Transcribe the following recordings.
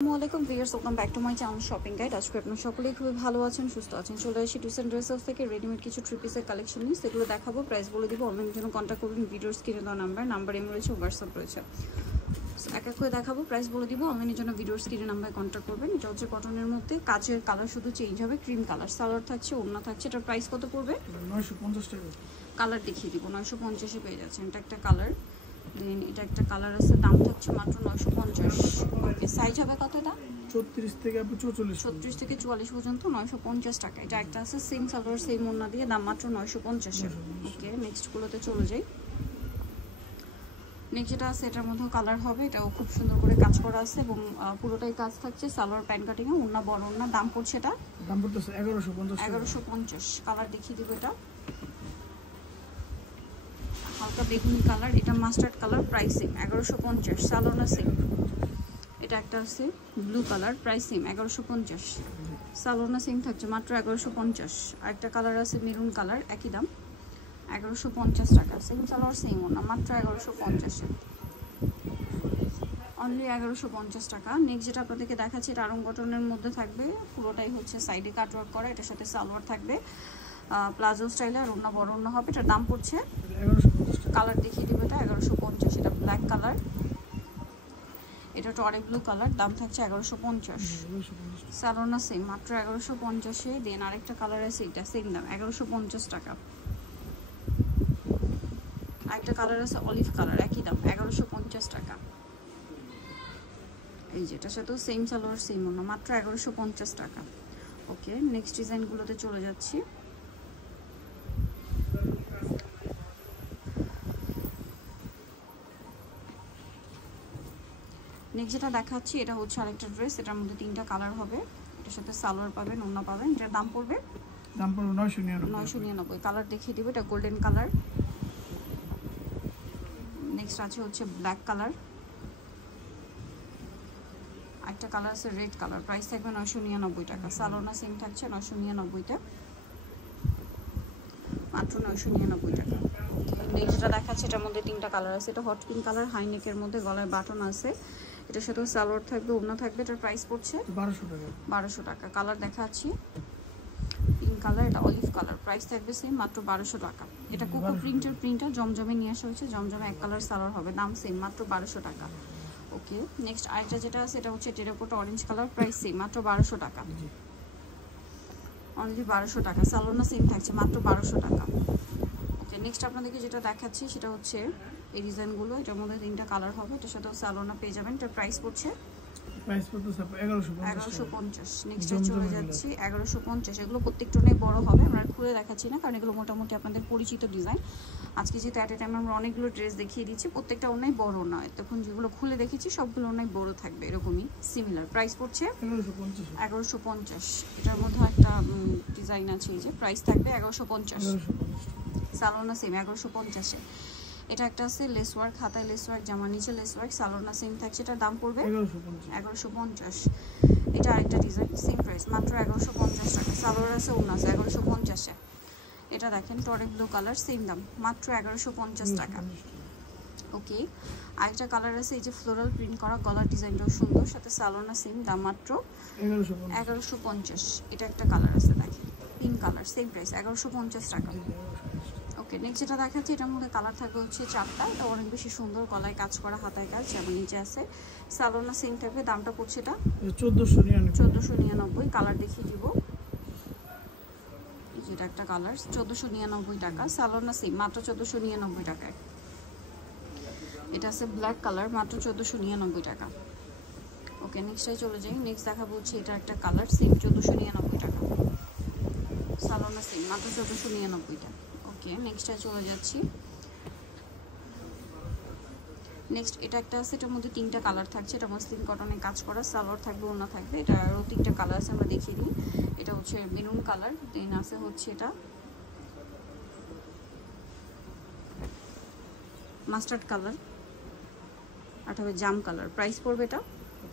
আসসালামু viewers, welcome back to my channel shopping guide. আজকে আপনারা সকলেই খুবই ভালো আছেন, সুস্থ আছেন। চলে আসি টুস অ্যান্ড ড্রেস হাউস থেকে রেডিমেড কিছু থ্রি পিসের কালেকশন নিয়ে সেগুলো দেখাবো, প্রাইস বলে দিব। অনলাইনের জন্য কন্ট্যাক্ট করবেন, ভিডিওর স্ক্রিনে দেওয়া নাম্বার এম রয়েছে, হোয়াটসঅ্যাপ রয়েছে। এক এক করে দেখাবো, প্রাইস বলে দিব। অনলাইনের জন্য ভিডিওর স্ক্রিনে নাম্বারে কন্ট্যাক্ট করবেন। এটা হচ্ছে কটনের মধ্যে, কাচের কালার শুধু চেঞ্জ হবে, ক্রিম কালার। সালোয়ার থাকছে, ওড়না থাকছে। এটার প্রাইস কত পড়বে? 950 টাকা। কালার দেখিয়ে দিব, 950-এ পেয়ে যাচ্ছেন। এটা একটা কালার, দেন এটা একটা কালার আছে, দাম থাকছে মাত্র 950। ওকে, সাইজ হবে কত? এটা 34 থেকে 44। 36 থেকে 44 পর্যন্ত 950 টাকা। এটা একটা আছে সেম সালোয়ার সেম ওড়না দিয়ে, দাম মাত্র 950-এ। ওকে, নেক্সট গুলোতে চলে যাই। নেক্সট যেটা আছে এটার মধ্যেও কালার হবে, এটাও খুব সুন্দর করে কাজ করা আছে এবং পুরোটাই কাজ থাকছে। সালোয়ার প্যান্ট কাটিং এ, ওড়না বড় ওড়না। দাম পড়ছে এটা দাম পড়তেছে 1150। 1150। কালার দেখিয়ে দিব। এটা হালকা বেগুনি কালার, এটা মাস্টার্ড কালার, প্রাইসিং 1150। সালোনা সেম। এটা একটা আছে ব্লু কালার, প্রাইসিং 1150। সালোনা সেম থাকছে মাত্র 1150। আর একটা কালার আছে মেরুন কালার, একই দাম 1150 টাকা। সেম সালোয়ার সেম ওনা, মাত্র 1150-এ, অনলি 1150 টাকা। নেক্সট যেটা আপনাদেরকে দেখাচ্ছি, এটা আরং কটনের মধ্যে থাকবে, পুরোটাই হচ্ছে সাইডে কাটওয়ার্ক করা। এটার সাথে সালোয়ার থাকবে প্লাজো স্টাইলে, আর ওনা বড় ওনা হবে। এটার দাম পড়ছে 1150। কালার দেখিয়ে দেবো, এটা 1150। এটা ব্ল্যাক কালার, এটা টরে ব্লু কালার, দাম থাকছে 1150। সালোনা সেম মাত্র 1150-এ। দেন আরেকটা কালার আছে, এটা সেম দাম 1150 টাকা। আরেকটা কালার আছে অলিভ কালার, একই দাম 1150 টাকা। এই যেটার সাথেও সেম সালোয়ার সেম ওনা, মাত্র 1150 টাকা। ওকে, নেক্সট ডিজাইনগুলোতে চলে যাচ্ছি। নেক্সট যেটা দেখাচ্ছি, এটা হচ্ছে আরেকটা ড্রেস, এটার মধ্যে তিনটা কালার হবে। এটার সাথে সালোয়ার পাবেন, ওড়না পাবেন। এটার দাম পড়বে 999। কালার দেখিয়ে দিব, এটা গোল্ডেন কালার। নেক্সট আছে হচ্ছে ব্ল্যাক কালার, একটা কালার আছে রেড কালার, প্রাইস থাকবে 999 টাকা। সালোনা সেম থাকছে 999-তে, মাত্র 999 টাকা। নেক্সট যেটা দেখাচ্ছে, এটার মধ্যে তিনটা কালার আছে। এটা হট পিঙ্ক কালার, হাই নেকের মধ্যে, গলায় বাটন আছে। এটার সাথেও সালোয়ার থাকবে, ওড়না থাকবে। এটার প্রাইস পড়ছে 1200 টাকা। 1200 টাকা। কালার দেখাচ্ছি পিঙ্ক কালার, এটা অলিভ কালার, প্রাইস থাকবে সেম মাত্র 1200 টাকা। এটা কোকো প্রিন্টার জমজমে নিয়ে আসা হয়েছে, জমজমে এক কালার সালোয়ার হবে, দাম সেম মাত্র 1200 টাকা। ওকে, নেক্সট আরেকটা যেটা আছে, এটা হচ্ছে terracotta orange colour, price same মাত্র 1200 টাকা। অনলি 1200 টাকা। সালোনা সেম থাকছে মাত্র 1200 টাকা। ওকে, নেক্সট আপনাদেরকে যেটা দেখাচ্ছি সেটা হচ্ছে এই ডিজাইনগুলো, এটার মধ্যে তিনটা কালার হবে। এটার সাথেও সালোনা পেয়ে যাবেন। এটার প্রাইস পড়ছে 1150। নেক্সট চলে যাচ্ছি 1150। এগুলো প্রত্যেকটাই বড় হবে, আমরা খুলে দেখাচ্ছি না কারণ এগুলো মোটামুটি আপনাদের পরিচিত ডিজাইন। আজকে যেহেতু অ্যাট এ টাইম আমরা অনেকগুলো ড্রেস দেখিয়ে দিচ্ছি, প্রত্যেকটা অনেক বড় নয়, তখন যেগুলো খুলে দেখেছি সবগুলো অনেক বড় থাকবে, এরকমই সিমিলার। প্রাইস পড়ছে 1150। এটার মধ্যে একটা ডিজাইন আছে, এই যে প্রাইস থাকবে 1150। সালোনা সেম 1150-এ। এটা একটা আছে লেস ওয়ার্ক, হাতায় লেস ওয়ার্ক, জামার নিচে লেস ওয়ার্ক, সালোনা সেম থাকছে। এটার দাম পড়বে 1150। এটা আরেকটা ডিজাইন, সেম প্রাইস মাত্র 1150 টাকা। সালোয়ার আছে, ওড়না আছে 1150-এ। এটা দেখেন টরে ব্লু কালার, সেম দাম মাত্র 1150 টাকা। ওকে, আরেকটা কালার আছে, এই যে ফ্লোরাল প্রিন্ট করা, গলার ডিজাইনটাও সুন্দর, সাথে সালোনা সেম দাম মাত্র 1150। এটা একটা কালার আছে দেখেন পিঙ্ক কালার, সেম প্রাইস 1150 টাকা। ওকে, নেক্সট যেটা দেখাচ্ছি, এটার মধ্যে কালার থাকবে হচ্ছে 4টা। এটা অনেক বেশি সুন্দর, গলায় কাজ করা, হাতায় কাজ, যেমন নিচে আছে। সালোনা সেম থাকবে, দামটা পড়ছে এটা 1499। কালার দেখিয়ে দিব, যেটা একটা কালার 1499 টাকা। সালোনা সেম মাত্র 1499 টাকায়। এটা আছে ব্ল্যাক কালার, মাত্র 1499 টাকা। ওকে, নেক্সটে চলে যাই। নেক্সট দেখাবো হচ্ছে এটা একটা কালার, সেম 1499 টাকা। সালোনা সেম মাত্র 1499 টাকা। ওকে, নেক্সটে চলে যাচ্ছি। নেক্সট এটা একটা আছে, এটার মধ্যে তিনটা কালার থাকছে। এটা মসলিন কটনে কাজ করা, সালোয়ার থাকবে, ওড়না থাকবে। এটা আরও তিনটা কালার আছে, আমরা দেখিয়ে দিই। এটা হচ্ছে মেরুন কালার, দেন আছে হচ্ছে এটা মাস্টার্ড কালার, আর হবে জাম কালার। প্রাইস পড়বে এটা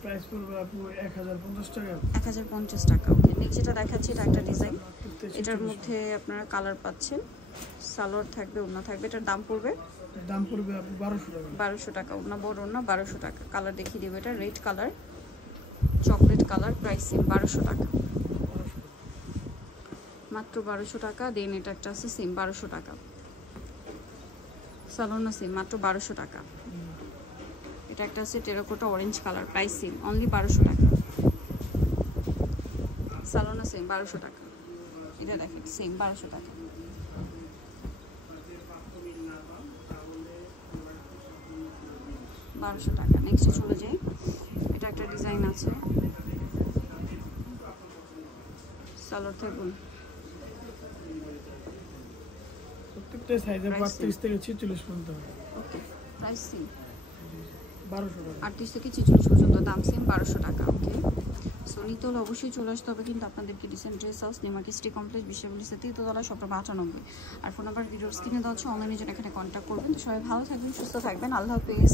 প্রাইস পড়বে আপু 1050 টাকা। 1050 টাকা। ওকে, নেক্সট যেটা দেখাচ্ছি, এটা একটা ডিজাইন, এটার মধ্যে আপনারা কালার পাচ্ছেন, সালোয়ার থাকবে, ওড়না থাকবে। এটার দাম পড়বে আপু 1200 টাকা। 1200 টাকা। ওড়না বড় ওড়না 1200 টাকা। কালার দেখিয়ে দেবো, এটা red colour, colour, price same 1200 টাকা, মাত্র 1200 টাকা। দেন এটা একটা আছে সেম 1200 টাকা, সালোনা সেম মাত্র 1200 টাকা। এটা একটা আছে terracotta orange colour, price same only 1200 টাকা, সালোনা সেম 1200 টাকা। এটা দেখেন সেম 1200 টাকা। নেক্সটে চলে যাই, এটা একটা ডিজাইন আছে, সালোয়ার থাকুন প্রত্যেকটা সাইজের 32 থেকে 46 পর্যন্ত। ওকে, প্রাইস সেম 1200 টাকা, 38 থেকে 46 পর্যন্ত, দাম সেম 1200 টাকা। ওকে, সো নিতে হলে অবশ্যই চলে আসতে হবে কিন্তু আপনাদেরকে dissent dress house, New Market city complex, বিশ্ববিদ্যালয় 3তলা, শপ 98। আর ফোন নাম্বার ভিডিওর স্ক্রিনে দেওয়া হচ্ছে, অনলাইনে জন্য এখানে কন্ট্যাক্ট করবেন। তো সবাই ভালো থাকবেন, সুস্থ থাকবেন, আল্লাহ হাফেজ।